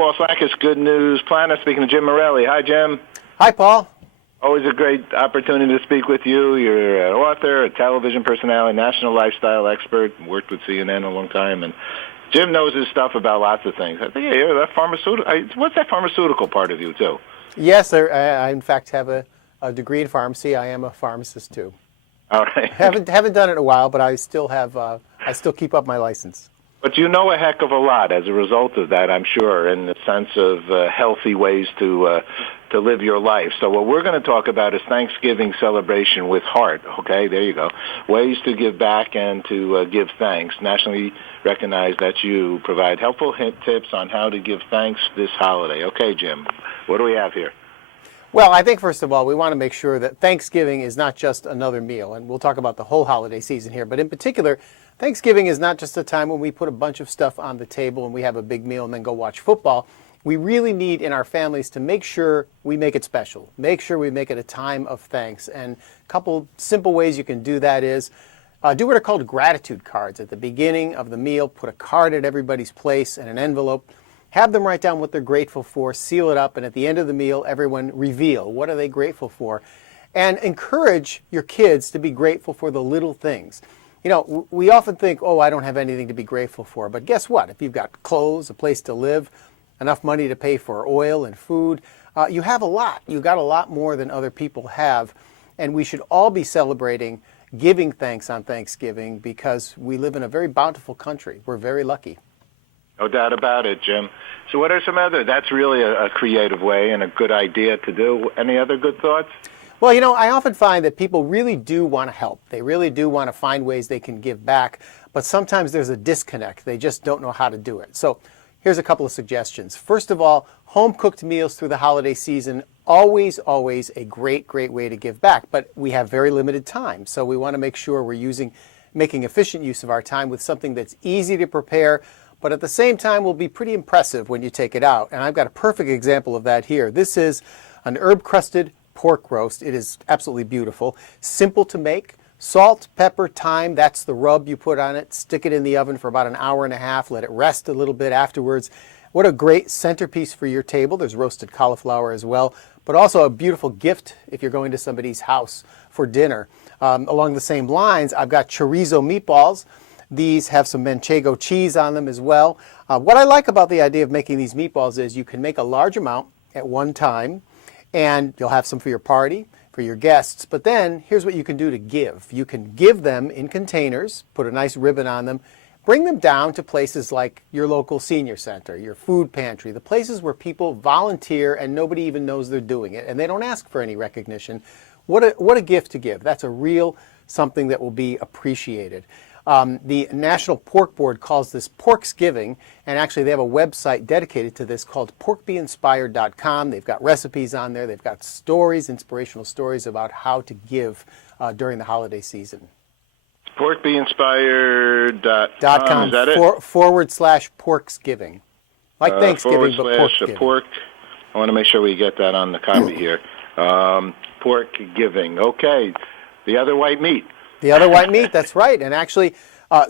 Paul Sackis, Good News Planet, speaking to Jim Morelli. Hi, Jim. Hi, Paul. Always a great opportunity to speak with you. You're an author, a television personality, national lifestyle expert, worked with CNN a long time, and Jim knows his stuff about lots of things. I think that pharmaceutical. What's that pharmaceutical part of you, too? Yes, sir. I in fact have a degree in pharmacy. I am a pharmacist, too. All right. Haven't done it in a while, but I still have. I still keep up my license. But you know a heck of a lot as a result of that, I'm sure, in the sense of healthy ways to live your life. So what we're going to talk about is Thanksgiving celebration with heart. Okay, there you go. Ways to give back and to give thanks. Nationally recognized that you provide helpful tips on how to give thanks this holiday. Okay, Jim, what do we have here? Well, I think, first of all, we want to make sure that Thanksgiving is not just another meal, and we'll talk about the whole holiday season here, but in particular, Thanksgiving is not just a time when we put a bunch of stuff on the table and we have a big meal and then go watch football. We really need in our families to make sure we make it special, make sure we make it a time of thanks. And a couple simple ways you can do that is do what are called gratitude cards. At the beginning of the meal, put a card at everybody's place and an envelope. Have them write down what they're grateful for, seal it up, and at the end of the meal, everyone reveal what are they grateful for. And encourage your kids to be grateful for the little things. You know, we often think, oh, I don't have anything to be grateful for. But guess what? If you've got clothes, a place to live, enough money to pay for oil and food, you have a lot. You've got a lot more than other people have. And we should all be celebrating giving thanks on Thanksgiving because we live in a very bountiful country. We're very lucky. No doubt about it, Jim. So what are some other, that's really a creative way and a good idea to do. Any other good thoughts? Well, you know, I often find that people really do want to help. They really do want to find ways they can give back, but sometimes there's a disconnect. They just don't know how to do it. So here's a couple of suggestions. First of all, home-cooked meals through the holiday season, always a great way to give back, but we have very limited time. So we want to make sure we're making efficient use of our time with something that's easy to prepare, but at the same time will be pretty impressive when you take it out. And I've got a perfect example of that here. This is an herb-crusted pork roast. It is absolutely beautiful. Simple to make. Salt, pepper, thyme, that's the rub you put on it. Stick it in the oven for about an hour and a half. Let it rest a little bit afterwards. What a great centerpiece for your table. There's roasted cauliflower as well, but also a beautiful gift if you're going to somebody's house for dinner. Along the same lines, I've got chorizo meatballs. These have some manchego cheese on them as well. What I like about the idea of making these meatballs is you can make a large amount at one time, and you'll have some for your party, for your guests. But then here's what you can do to give. You can give them in containers, put a nice ribbon on them, bring them down to places like your local senior center, your food pantry, the places where people volunteer and nobody even knows they're doing it, and they don't ask for any recognition. What a gift to give. That's a real something that will be appreciated. The National Pork Board calls this Porksgiving, and actually they have a website dedicated to this called porkbeinspired.com. They've got recipes on there. They've got stories, inspirational stories about how to give during the holiday season. Porkbeinspired.com. Is that it? /Porksgiving. Like Thanksgiving, but Porksgiving. Pork. I want to make sure we get that on the copy here. Porkgiving. Okay. The other white meat. The other white meat, that's right. And actually,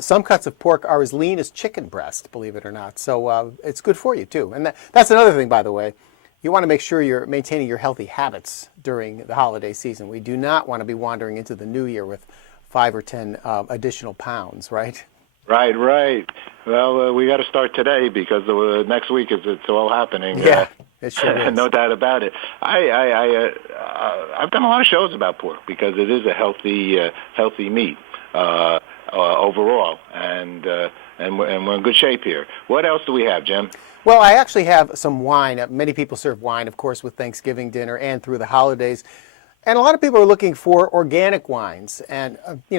some cuts of pork are as lean as chicken breast, believe it or not. So it's good for you, too. And that's another thing, by the way. You want to make sure you're maintaining your healthy habits during the holiday season. We do not want to be wandering into the new year with 5 or 10 additional pounds, right? Right. Well, we got to start today because next week it's all happening. Yeah, it sure is. No doubt about it. I've done a lot of shows about pork because it is a healthy meat overall, and we're in good shape here. What else do we have, Jim? Well, I actually have some wine. Many people serve wine, of course, with Thanksgiving dinner and through the holidays. And a lot of people are looking for organic wines, and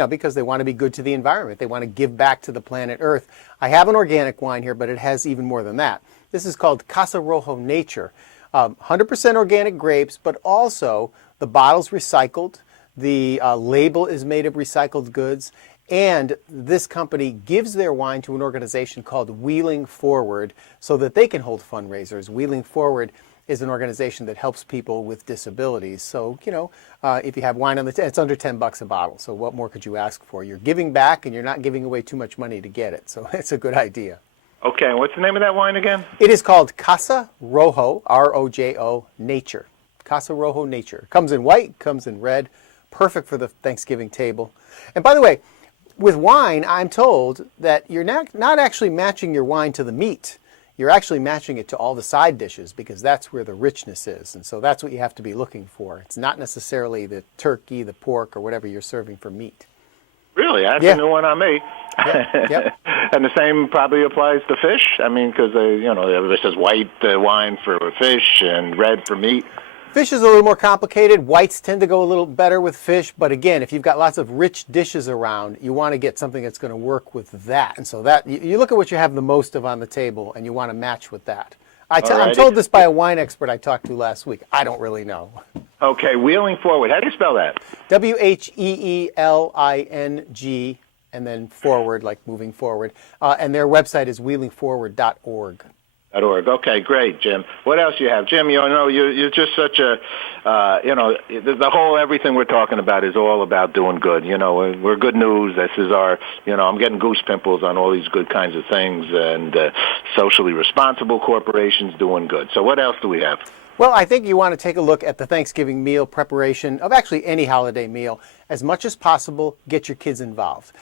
because they want to be good to the environment. They want to give back to the planet Earth. I have an organic wine here, but it has even more than that. This is called Casa Rojo Nature. 100% organic grapes, but also the bottle's recycled. The label is made of recycled goods. And this company gives their wine to an organization called Wheeling Forward so that they can hold fundraisers. Wheeling Forward is an organization that helps people with disabilities. So, if you have wine on it's under $10 a bottle. So what more could you ask for? You're giving back and you're not giving away too much money to get it. So it's a good idea. Okay, and what's the name of that wine again? It is called Casa Rojo, R-O-J-O, Nature. Casa Rojo Nature. Comes in white, comes in red. Perfect for the Thanksgiving table. And by the way, with wine, I'm told that you're not actually matching your wine to the meat. You're actually matching it to all the side dishes because that's where the richness is. And so that's what you have to be looking for. It's not necessarily the turkey, the pork, or whatever you're serving for meat. Really? That's a new one on me. Yep. And the same probably applies to fish? I mean, because, this is white wine for fish and red for meat. Fish is a little more complicated. Whites tend to go a little better with fish. But again, if you've got lots of rich dishes around, you want to get something that's going to work with that. And so that you look at what you have the most of on the table, and you want to match with that. I'm told this by a wine expert I talked to last week. I don't really know. Okay, Wheeling Forward. How do you spell that? Wheeling, and then forward, like moving forward. And their website is wheelingforward.org. Okay, great, Jim. What else you have, Jim? You're just such a, the whole everything we're talking about is all about doing good. We're good news. This is our, I'm getting goose pimples on all these good kinds of things, and socially responsible corporations doing good. So what else do we have? Well, I think you want to take a look at the Thanksgiving meal preparation of actually any holiday meal. As much as possible, get your kids involved.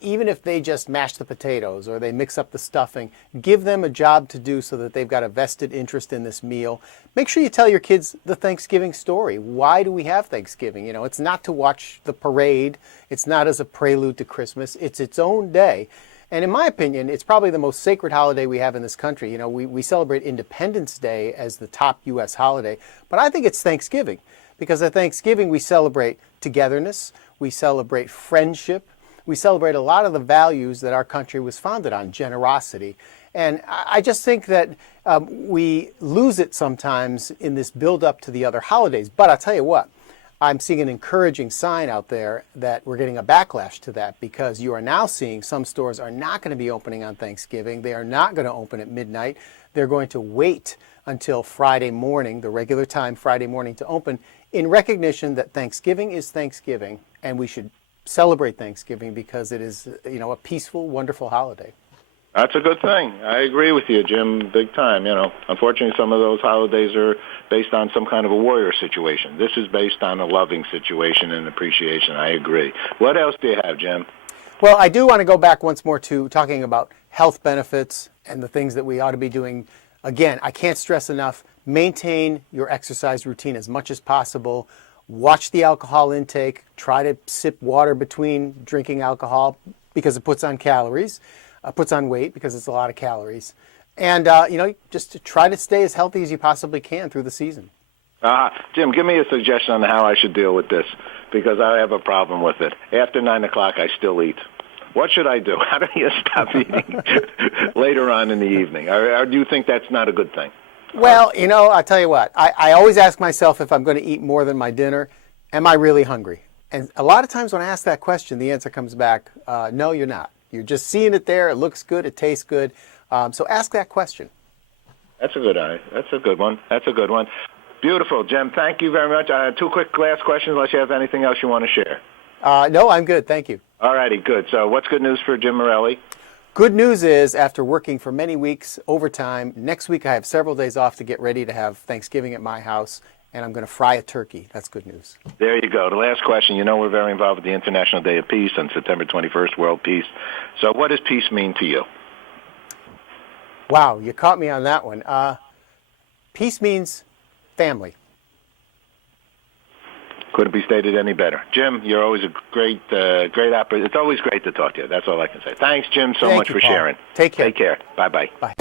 Even if they just mash the potatoes or they mix up the stuffing, give them a job to do so that they've got a vested interest in this meal. Make sure you tell your kids the Thanksgiving story. Why do we have Thanksgiving? It's not to watch the parade. It's not as a prelude to Christmas. It's its own day. And in my opinion, it's probably the most sacred holiday we have in this country. We celebrate Independence Day as the top U.S. holiday, but I think it's Thanksgiving because at Thanksgiving we celebrate togetherness, we celebrate friendship, we celebrate a lot of the values that our country was founded on, generosity. And I just think that we lose it sometimes in this build-up to the other holidays. But I'll tell you what, I'm seeing an encouraging sign out there that we're getting a backlash to that because you are now seeing some stores are not going to be opening on Thanksgiving. They are not going to open at midnight. They're going to wait until Friday morning, the regular time Friday morning to open, in recognition that Thanksgiving is Thanksgiving and we should celebrate Thanksgiving because it is, a peaceful, wonderful holiday. That's a good thing. I agree with you, Jim, big time. Unfortunately, some of those holidays are based on some kind of a warrior situation. This is based on a loving situation and appreciation. I agree. What else do you have, Jim? Well, I do want to go back once more to talking about health benefits and the things that we ought to be doing. Again, I can't stress enough, maintain your exercise routine as much as possible. Watch the alcohol intake. Try to sip water between drinking alcohol because it puts on calories. Puts on weight because it's a lot of calories. And, just to try to stay as healthy as you possibly can through the season. Jim, give me a suggestion on how I should deal with this because I have a problem with it. After 9 o'clock, I still eat. What should I do? How do you stop eating later on in the evening? Or do you think that's not a good thing? Well, I'll tell you what. I always ask myself if I'm going to eat more than my dinner, am I really hungry? And a lot of times when I ask that question, the answer comes back, no, you're not. You're just seeing it there. It looks good. It tastes good. So ask that question. That's a good one. That's a good one. Beautiful, Jim. Thank you very much. Two quick last questions, unless you have anything else you want to share. No, I'm good. Thank you. All righty, good. So what's good news for Jim Morelli? Good news is, after working for many weeks overtime, next week I have several days off to get ready to have Thanksgiving at my house, and I'm going to fry a turkey. That's good news. There you go. The last question. We're very involved with the International Day of Peace on September 21st, World Peace. So what does peace mean to you? Wow, you caught me on that one. Peace means family. Couldn't be stated any better. Jim, you're always a great operator. It's always great to talk to you. That's all I can say. Thanks, Jim, so much for sharing. Take care. Take care. Bye-bye. Bye.